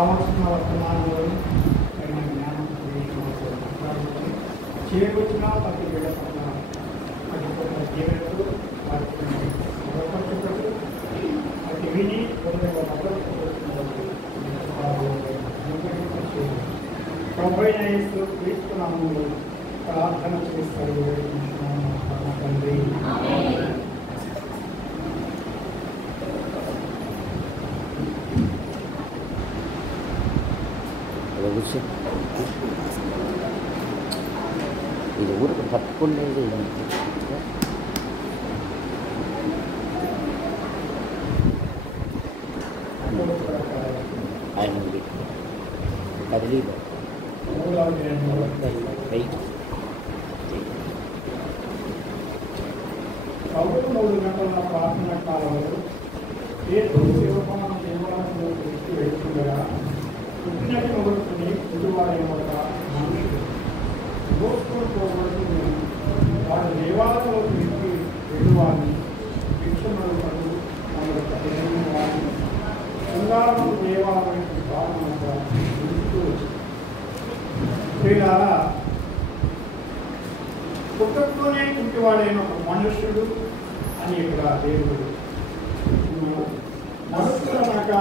కావలసిన వర్తమానాలను జ్ఞానం చేకూర్చిన ప్రతి బిడ్డ పట్ల జీవితంలో వాటి విని క్రీస్తునామములో ప్రార్థన చేస్తారు తండ్రి. ఇది ఊరికి పట్టుకునేది ఆయన కదిలీ కౌలు 3 గంటల ప్రార్థన కాలంలో దేవాలయంలో దృష్టి వెళ్తుండగా పుట్టినట్టు మొదలుకొని పుట్టువారి ఒక మనుషులు దోచుకోబడుతుంది. వారు దేవాలయంలో తిరిగి వెళ్ళువారిని భిక్షములు పడు తమకు కఠినమైన వారిని శృంగారము దేవాలయం భావనగా నిలుస్తూ క్రీడారా పుట్టతోనే కుంటివాడైన ఒక మనుష్యుడు అని ఇక్కడ దేవుడు మనుషులు అనక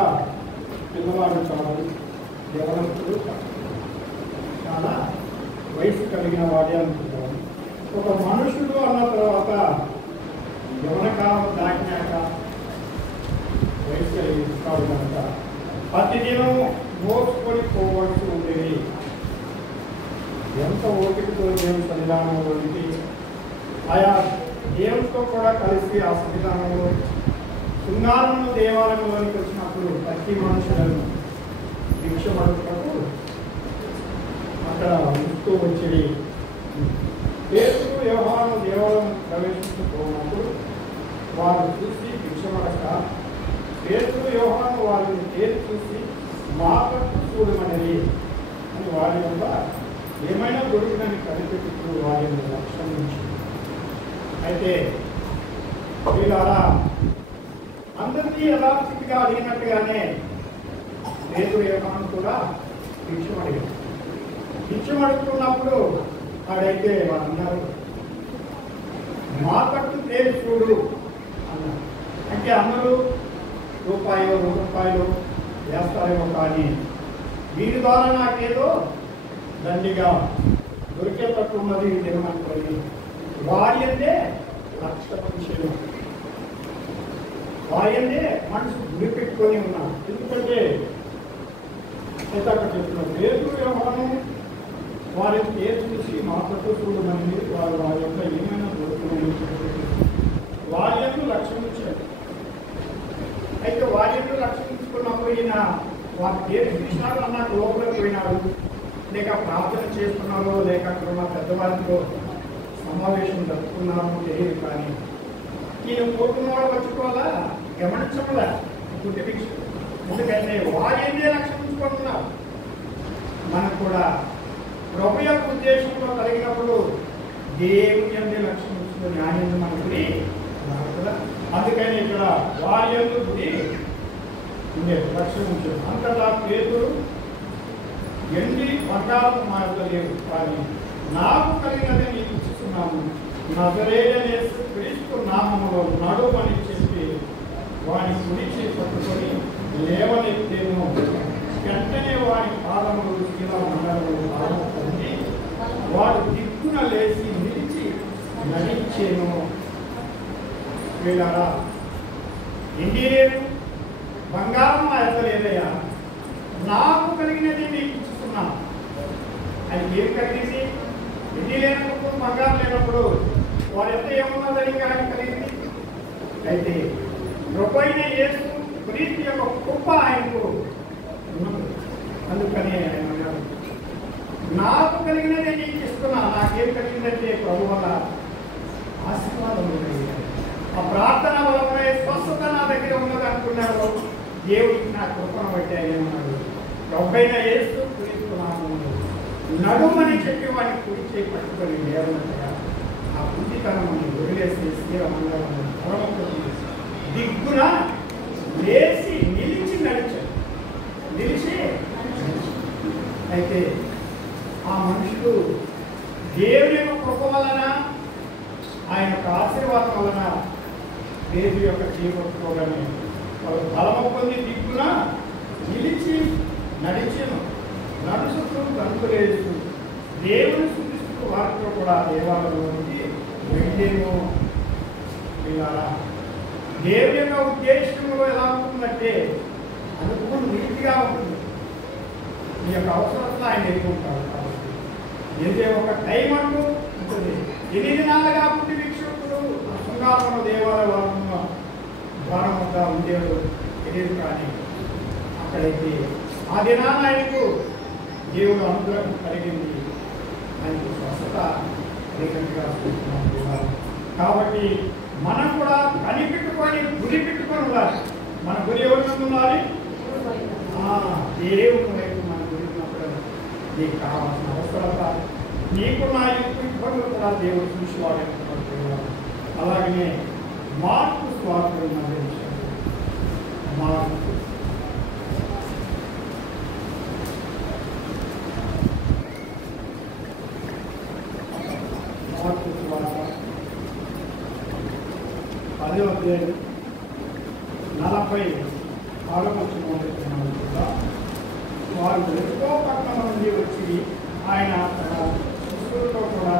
పిల్లవాడు కాదు, యవనస్తుడు చాలా వయసు కలిగిన వాడే అనుకుంటారు. ఒక మనుషుడు అన్న తర్వాత యవన కాలం దాటినాక వయసు కలిగిస్తాడు కనుక ప్రతిదినం మోసుకొని పోవలసి ఉండేది. ఎంత ఓపికతో దేవుని సన్నిధానంలోనికి ఆయా దేవునితో కూడా కలిసి ఆ సన్నిధానంలో శృంగారము దేవాలయంలోనికి వచ్చినప్పుడు ప్రతి మనుషులను భిక్షమడుటకు అక్కడ ఉంటూ వచ్చేది. పేతురు యోహాను దేవాలయం ప్రవేశించుకున్నప్పుడు వారు చూసి భిక్షమడక పేతురు యోహాను వారిని పేరు చూసి మాటకు చూడమనేది అని వారి వల్ల ఏమైనా దొరికినని కనిపెట్టుకు వారిని రక్షించి. అయితే వీళ్ళారా అందరినీ యథాస్థితిగా అడిగినట్టుగానే పేతురు యోహాను కూడా భిక్షమడిగారు. భిక్షమడుతున్నప్పుడు వాడైతే వారు అన్నారు, మా పట్టు పేరు చూడు అన్నారు. అంటే అందరూ రూపాయలు 2 రూపాయలు వేస్తారేమో, కానీ వీరి ద్వారా నాకేదో దండిగా దొరికేటట్టు ఉన్నది దినమనుకోని వారి అంటే లక్ష మనుషులు వారి అంటే మనసు గురి పెట్టుకొని ఉన్నారు. ఎందుకంటే చెప్తున్న పేరు వ్యవహారం వారి పేరు చూసి మాటతో చూడమని వారు వారి యొక్క ఏమైనా దొరుకుతుంది వారి యొక్క లక్ష్యం ఇచ్చారు. అయితే వారి యొక్క లక్ష్యం ఇచ్చుకున్నప్పుడు ఈయన వారి పేరు చూసినాడు అన్నట్టు లోపలికి పోయినాడు, లేక ప్రార్థన చేస్తున్నారో లేక అక్కడ మా పెద్దవారితో సమావేశం జరుపుకున్నారో తెలియదు. కానీ ఈయన పోతున్నవాడు వచ్చుకోవాలా గమనించమలా పుట్టి భిక్ష. ఎందుకంటే వారి ఏందే లక్ష్యం ఉంచుకుంటున్నారు. మనకు కూడా ప్రభు యొక్క ఉద్దేశంలో కలిగినప్పుడు దేవుని ఎందే లక్ష్యం ఉంచుకొని ఆయన మనకి కదా. అందుకని ఇక్కడ వారి ఎందు గుడి ఉండే లక్ష్యం ఉంటుంది. అంతటా పేతురు ఎండి బంగారం మా యొక్క లేవు, కానీ నాకు కలిగినది నీకు ఇస్తున్నాము, నజరేయుడైన యేసు క్రీస్తు నామములో నడుమని చెప్పి వాని కుడిచి పట్టుకొని లేవనెత్తేను. వెంటనే వారి పాదములు శిలా మండలములు ఆరంభించి వాడు దిక్కున లేచి నిలిచి నడిచేను. వీళ్ళారా ఇంటి లేదు, బంగారం మా యొక్క లేదయ్యా, నాకు కలిగినది నీకు ఇస్తున్నాను. అది ఏం కలిగింది? ఇంటి లేనప్పుడు బంగారం లేనప్పుడు వారి యొక్క ఏమున్నదని కలిగింది. అయితే ప్రభువైన యేసు క్రీస్తు యొక్క కృప ఆయనకు ఉన్నది. అందుకని ఆయన అన్నాడు, నాకు కలిగినదే నీకు ఇస్తున్నా. నాకేం కలిగిందంటే ప్రభు వల్ల ఆశీర్వాదం కలిగింది. ఆ ప్రార్థన వల్ల స్వస్థత నా దగ్గర ఉన్నది అనుకున్నాడు. దేవుడికి నా కృపను బట్టి అయ్యన్నాడు. ప్రభువైన యేసు క్రీస్తు నామములో నడుమని చెప్పి వాడిని కుడి చేయి పట్టుకొని లేవనగా ఆ బుద్ధితనముని వదిలేసి శీల మండలము దిగ్గున లేచి నిలిచి నడిచాడు. నిలిచి అయితే ఆ మనుషులు దేవుని యొక్క కృప వలన ఆయన యొక్క ఆశీర్వాదం వలన దేవుని యొక్క చేపట్టుకోగానే వాళ్ళు బలము పొంది దిక్కున నిలిచి నడుచుతూ గంతులేస్తూ దేవుని సూచిస్తూ వారితో కూడా దేవాలయంలోకి వెళ్ళేమో. ఇలా దేవుని యొక్క ఉద్దేశంలో ఎలా ఉంటుందంటే అనుకున్న రీతిగా ఉంటుంది. ఈ యొక్క అవసరాలను ఆయన ఎదుర్కొంటారు. కాబట్టి ఏదే ఒక టైం అంటూ ఉంటుంది. 8 దినాలుగా పుట్టి వీక్షకుడు శృంగారణ దేవాలయం ద్వారం వద్ద ఉండేవాడు తెలియదు. కానీ అక్కడైతే ఆ దినాన్ని ఆయనకు దేవుడు అనుగ్రహం కలిగింది. ఆయనకు స్వస్థత రీసెంట్గా చూస్తున్నాం. కాబట్టి మనం కూడా కనిపెట్టుకొని గురి పెట్టుకొని ఉండాలి. మన గురి ఎవరి ఉండాలి? దేవుని వైపు మన గురి ఉన్నప్పుడు నీకు కావాల్సిన అవసరత నీకున్న ఇబ్బందులు కూడా దేవుడు చూసేవాడు. అలాగనే మార్పు స్వార్థం మార్పు స్వార్థ 10వ అధ్యాయం 46వ వచనం కూడా వారు ఎక్కువ పట్టణం నుండి వచ్చి ఆయన తన శిష్యులతో కూడా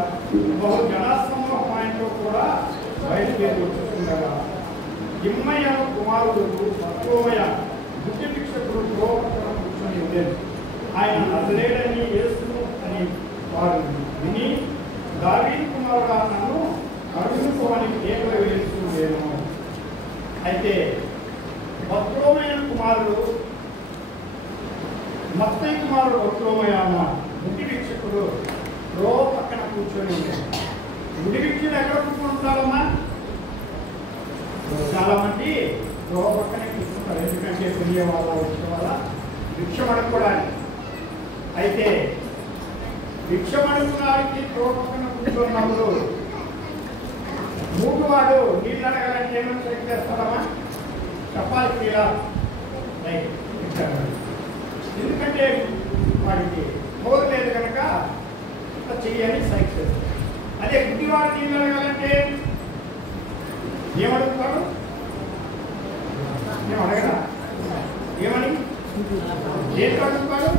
బహు జనసమూహం ఆయనతో కూడా బయలుదేరి వచ్చుతుండగా హిమ్మయ్య కుమారుడు బర్తోమయ బుద్ధి భిక్షకుడు పక్కన కూర్చొని ఉండేది. ఆయన నజరేయుడని యేసును అని వారు విని దావీదు కుమారుడా నన్ను కరుణించుకోమని కేకలు వేస్తుండేను. అయితే బర్తోమయ కుమారుడు మత్తయి కుమారుడు బర్తోమయ అన్న బుద్ధి భిక్షకుడు పక్కన కూర్చొని ఉండేది. బుద్ధి భిక్షుడు ఎక్కడ కూర్చుంటారమ్మా? చాలా మంది పక్కనే కూర్చుంటారు. ఎందుకంటే తెలియ వాళ్ళ వచ్చే వాళ్ళ భిక్ష అడుక్కోవడానికి. అయితే భిక్ష అడుగుకోవడానికి పక్కన కూర్చున్నప్పుడు మూడువాడు నీళ్ళు అడగాలంటే ఏమైనా చెక్ చేస్తారమ్మా? చెప్పాలి తీరా ఎందుకంటే వాడికి హోల్ లేదు కనుక చెయ్యని సైక్ చేస్తారు. అదే గుడ్డివాడు నీళ్ళు అడగాలంటే ఏమడుగుతాడు? ఏం అడగరా? ఏమని దేంతో అడుగుతాడు?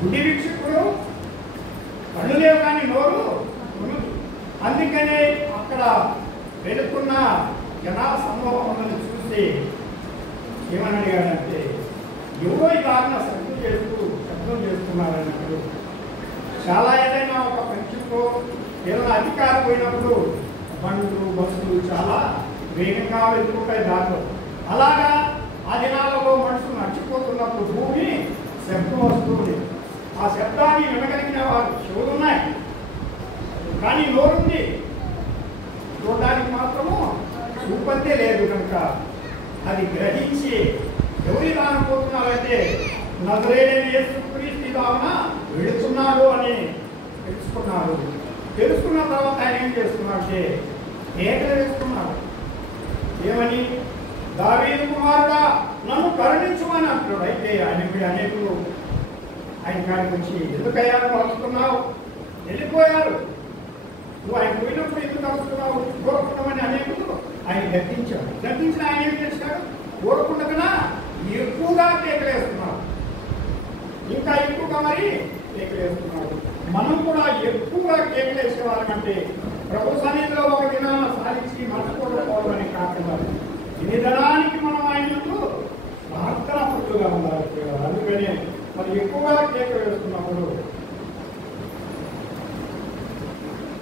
గుడ్డి వీక్షకుడు కళ్ళు లేవు కానీ నోరు. అందుకనే అక్కడ వెళుతున్న జనా సమూహములను చూసి ఏమని అడిగాడంటే ఎవరో ఈ కారణం శబ్దం చేస్తున్నారన్నప్పుడు చాలా ఏదైనా ఒక ఫ్రెండ్షిప్లో ఏదైనా అధికారం పోయినప్పుడు బండ్లు బస్సులు చాలా వేగంగా వెళ్తుంటాయి దాంట్లో. అలాగా ఆ దినాలలో మనుషులు నడిచిపోతున్నప్పుడు భూమి శబ్దం వస్తుంది. ఆ శబ్దాన్ని వినగలిగిన వారు చెవులు ఉన్నాయి కానీ నోరుంది, చూడడానికి మాత్రము చూపంతే లేదు కనుక అది గ్రహించి ఎవరి రాకపోతున్నారంటే నజరేయుడైన యేసుక్రీస్తు దాన వెళుతున్నాడు అని తెలుసుకున్నారు. తెలుసుకున్న తర్వాత ఆయన ఏం చేస్తున్నాడంటే కేకలు వేసుకున్నాడు. ఏమని? దావీదు కుమారుడా నన్ను కరుణించమని అంటున్నాడు. అయితే అనేకులు ఆయన కాడికి వచ్చి ఎందుకయ్యా నువ్వు వస్తున్నావు? వెళ్ళిపోయారు. నువ్వు ఆయన పోయినప్పుడు ఎందుకు వస్తున్నావు? కోరుకున్నామని అనేకులు ఆయన గద్దించాడు. గద్దించిన ఆయన ఏం చేశాడు? కోరుకుండగా ఎక్కువగా కేకలేస్తున్నాడు. ఇంకా ఎక్కువగా మరి కేకలేస్తున్నాడు. మనం కూడా ఎక్కువగా కేకలేసే వాళ్ళకంటే ప్రభు సన్నిధిలో ఒక దినాన్ని సాధించి మర్చిపోవడం కాకుండా ఈ దినానికి మనం ఆయనకు ప్రార్థన పట్టుగా ఉండాలి. అందుకనే మరి ఎక్కువగా కేక వేస్తున్నప్పుడు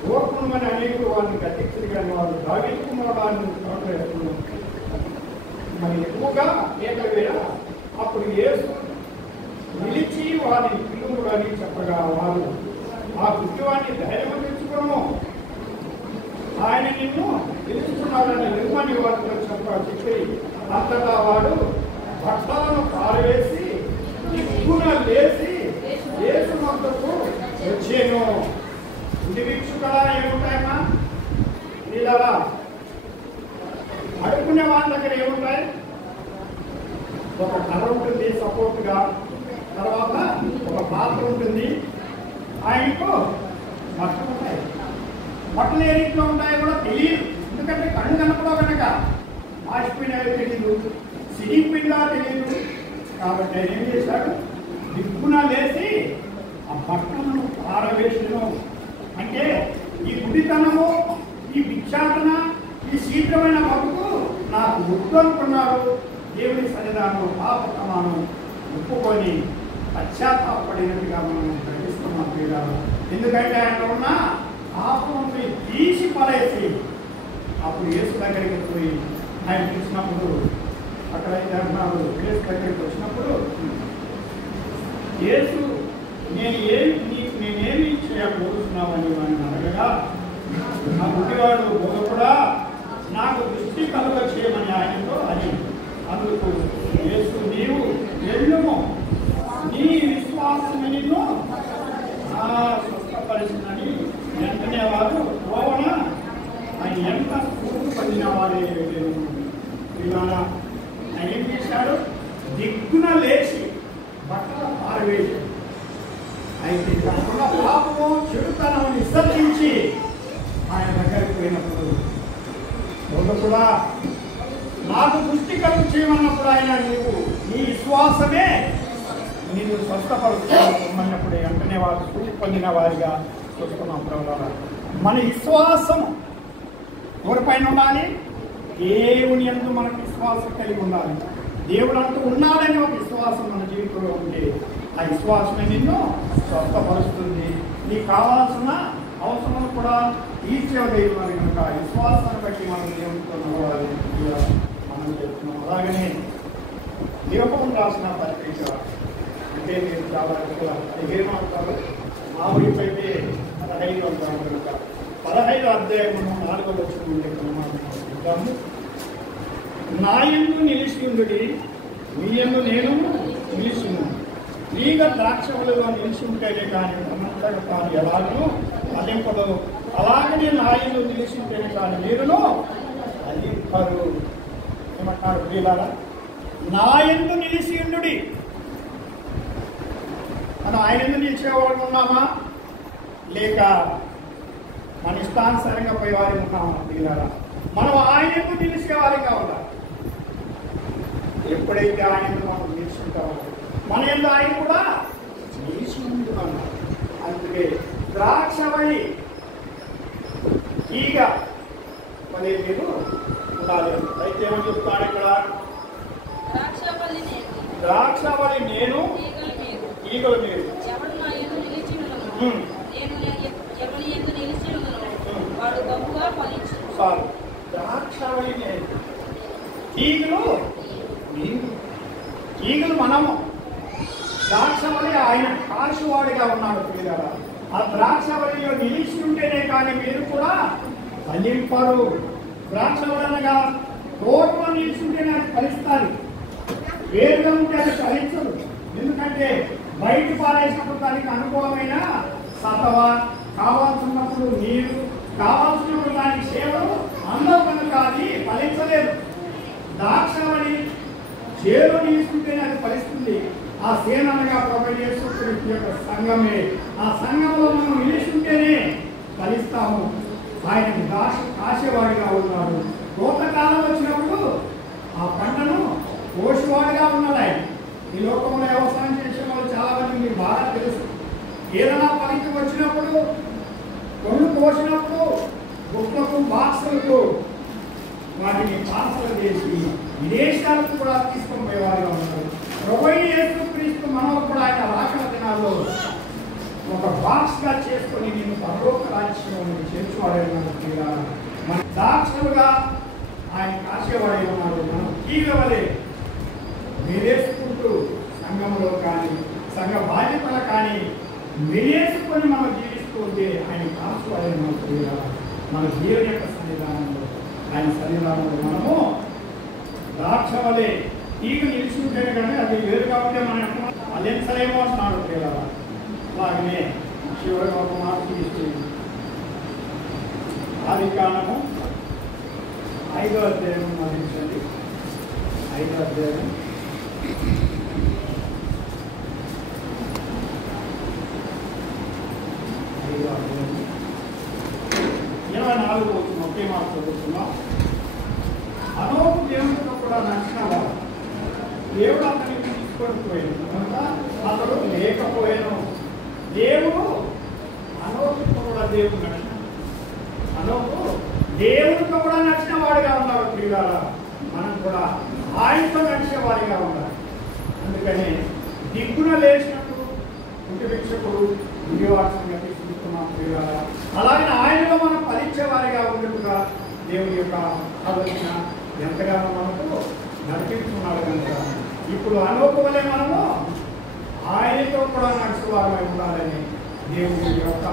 కోరుకున్నామని అనేకులు వారిని గట్టించరు కానీ వాళ్ళు దావీదు కుమారుడాన్ని తోట వేస్తున్నారు. మరి ఎక్కువగా కేక వేయ అప్పుడు యేసు నిలిచి వారిని పిలువుడు అని చెప్పగా వారు ఆ గుడ్డివాడిని ధైర్యం తెచ్చుకోను, ఆయన నిన్ను పిలుస్తున్నాడని నిర్మని వారితో చెప్పి అంతటా వాడు బట్టలను పారవేసి దిక్కున లేచి యేసు వద్దకు వచ్చేను. గుడి వీక్షకులా ఏముంటాయమ్మా? వీళ్ళలా అడుక్కునే వాళ్ళ దగ్గర ఏముంటాయి? ఒక కర్ర ఉంటుంది సపోర్ట్గా, తర్వాత ఒక పాత్ర ఉంటుంది, ఆయనకు బట్టలు ఉంటాయి. బట్టలు ఏ రీతిలో ఉంటాయో కూడా తెలియదు, ఎందుకంటే కళ్ళు కనపడవు కనుక. మాసిపోయినాయో తెలియదు, సిరిగిపోయిందా తెలియదు. కాబట్టి ఆయన ఏం చేశాడు, దిక్కున లేచి ఆ బట్టలను పారవేసను. అంటే ఈ గుడితనము, ఈ భిక్షాటన, ఈ శీఘ్రమైన బతుకు నాకు వద్దు అనుకున్నారు. దేవుని సన్నిధానం పాప ప్రమాణం ఒప్పుకొని పశ్చాత్తాపడినట్టుగా మనం గ్రహిస్తున్నాం ప్రియులారా. ఎందుకంటే ఆయన ఉన్న పాపంని తీసి పడేసి అప్పుడు యేసు దగ్గరికి పోయి ఆయన చూసినప్పుడు, అక్కడైతే అంటున్నారు, యేసు దగ్గరికి వచ్చినప్పుడు యేసు నేనేమి చేయకూరుతున్నామని వాడిని అడగగా, నా గుడ్డివాడు బోధకుడా నాకు దృష్టి కలుగ చేయమని ఆయనతో అని. అందుకు యేసు నీవు వెళ్ళుము, నీ విశ్వాసము నిన్ను స్వస్థపరిచిందని వెంటనే వారు పోవన ఆయన ఎంత స్ఫూర్తి పొందిన వాడే ఇవాళ ఆయన ఏం చేశాడు, దిక్కున లేచి బట్టల పారవేసి అయితే కాకుండా పాపము చెడుతనం విసర్జించి ఆయన దగ్గరికి పోయినప్పుడు కూడా నాకు దృష్టి కలుగు చేయమన్నప్పుడు ఆయన నీవు నీ విశ్వాసమే నిన్ను స్వస్థపరుస్తున్నప్పుడు వెంటనే వారు స్ఫూర్తి పొందిన వారిగా చూస్తున్నాం ప్రభువా. మన విశ్వాసం ఎవరిపైన ఉండాలి? దేవుని యందు మనకు విశ్వాసం కలిగి ఉండాలి. దేవుడు అంటూ ఉన్నాడని ఒక విశ్వాసం మన జీవితంలో ఉంటే ఆ విశ్వాసమే నిన్ను స్వస్థపరుస్తుంది. నీకు కావాల్సిన అవసరం కూడా తీర్చేవారు కనుక విశ్వాసాన్ని బట్టి మనం దేవునితో నడవాలి మనం చెప్తున్నాం. అలాగనే యోగం రాసిన పత్రిక అంటే మీరు చాలా ఎక్కువ 15 అంటారు, మా వైపు అయితే 15 అంటారు కనుక 15వ అధ్యాయం 4వ వచనం ఉండే ప్రమాణం. నా యందు నిలిచి ఉండుడి, మీ యందు నేను నిలిచి ఉన్నాను. తీగ ద్రాక్షములలో నిలిచి ఉంటేనే కానీ బ్రహ్మంతగా కానీ ఎలాగూ ఫలింపదు. అలాగనే నా యందు నిలిచి ఉంటేనే కానీ మీరును ఫలింపరు. ఏమంటారు ప్రియులారా? నా యందు నిలిచి ఉండుడి. మనం ఆయన యందు నిలిచేవాళ్ళు ఉన్నామా, లేక మన ఇష్టానుసారంగా పోయేవారి ఉన్నామా ప్రియులారా? మనం ఆయన యందు నిలిచేవారిగా ఉండాలి. ఎప్పుడైతే ఆయన మనం నిలుచుంటామో మన యందు ఆయన కూడా నిలిచి ఉంటున్నాం. అందుకే ద్రాక్షవల్లి ఈగ మరి మీరు ఉండాలి. అయితే ఏమని చెప్తాడు ఇక్కడ? ద్రాక్షవల్లి నేను, ఈగలు మీరు. ద్రాక్షవల్లి నేను, ఈగలు మీరు. ఈగలు మనము, ద్రాక్షవల్లి ఆయన కాసువాడిగా ఉన్నాడు ప్రియులారా. ఆ ద్రాక్షవల్లిలో నిలిచి ఉంటేనే కానీ మీరు కూడా ఫలింపరు. ద్రాక్షవల్లి అనగా తోటలో నిలిచి ఉంటేనే అది ఫలిస్తారు, వేరుగా ఉంటే అది ఫలించదు. ఎందుకంటే బయట పారేసినప్పుడు దానికి అనుకూలమైన సతవ, కావాల్సినప్పుడు నీరు, కావాల్సినప్పుడు దానికి సేవలు అందరూ కనుక అది ఫలించలేదు. ద్రాక్షవల్లి చేలో నిలుచుంటేనే అది ఫలిస్తుంది. ఆ సేనగా ప్రభువు యేసు క్రీస్తు యొక్క సంఘమే. ఆ సంఘంలో మనం నిలుచుంటేనే ఫలిస్తాము. ఆయన కాసేవాడిగా ఉన్నాడు. కోతకాలం వచ్చినప్పుడు ఆ పంటను కోసేవాడిగా ఉన్నాడు ఆయన. ఈ లోకంలో వ్యవసాయం చేసే వాళ్ళు చాలా మంది మీకు బాగా తెలుసు. ఏదైనా పనికి వచ్చినప్పుడు, కొళ్ళు కోసినప్పుడు గుట్లకు, బాక్సులకు వాటిని పార్సల్ చేసి విదేశాలకు కూడా తీసుకొని పోయేవారుగా ఉన్నారు. ప్రభువు యేసు క్రీస్తు మనకు కూడా ఆయన రాకడ దినాల్లో ఒక బాక్స్ గా చేసుకొని నేను పరలోక రాజ్యం చేర్చువాడే ఉన్నాడు. మన దాక్షలుగా ఆయన కాసేవాడే ఉన్నాడు. మనం తీగ వలె మెలేసుకుంటూ సంఘంలో కానీ సంఘ బాధ్యతలు కానీ మెలేసుకొని మనం జీవిస్తూ ఉంటే ఆయన కాసేవాడే ఉన్నాడు. మన దేవుని యొక్క సన్నిధానంలో, ఆయన సన్నిధానంలో మనము ద్రాక్ష వలె తీగ నిలిచి ఉంటేనే కానీ అది వేరుగా ఉంటే మనం అలెన్సలేమో అంటున్నాడు ప్రియులారా. అలాగనే చివరిగా ఒక మాట తీసుకుంది. ఆదికాండము 5వ అధ్యాయం మరించండి. 5వ అధ్యాయం 4 వచ్చిన ఒకే మాట చదువుతున్నాం. హనోకు దేవునితో కూడా నడిచిన వాడు, దేవుడు అతనికి తీసుకొని పోయింది కనుక అతడు లేకపోయాను. దేవుడు హనోకుతో కూడా దేవుడు నడిచిన, హనోకు దేవుడితో కూడా నడిచిన వాడిగా ఉన్నాడు. ప్రియులారా, మనం కూడా ఆయనతో నడిచే వాడిగా ఉండాలి. అందుకని దిగ్గున లేచినప్పుడు ఇంటి వీక్షకుడు విజయవాడగా తీసుకుంటున్నాం. ప్రియులారా, అలాగే ఆయనలో మనం ఫలించేవారిగా ఉన్నట్టుగా దేవుని యొక్క ఆలోచన ఎంతగానో మనకు నడిపిస్తున్నాడు. కనుక ఇప్పుడు హనోకు వలె మనము ఆయనతో కూడా నడిచేవారమై ఉండాలని దేవుని యొక్క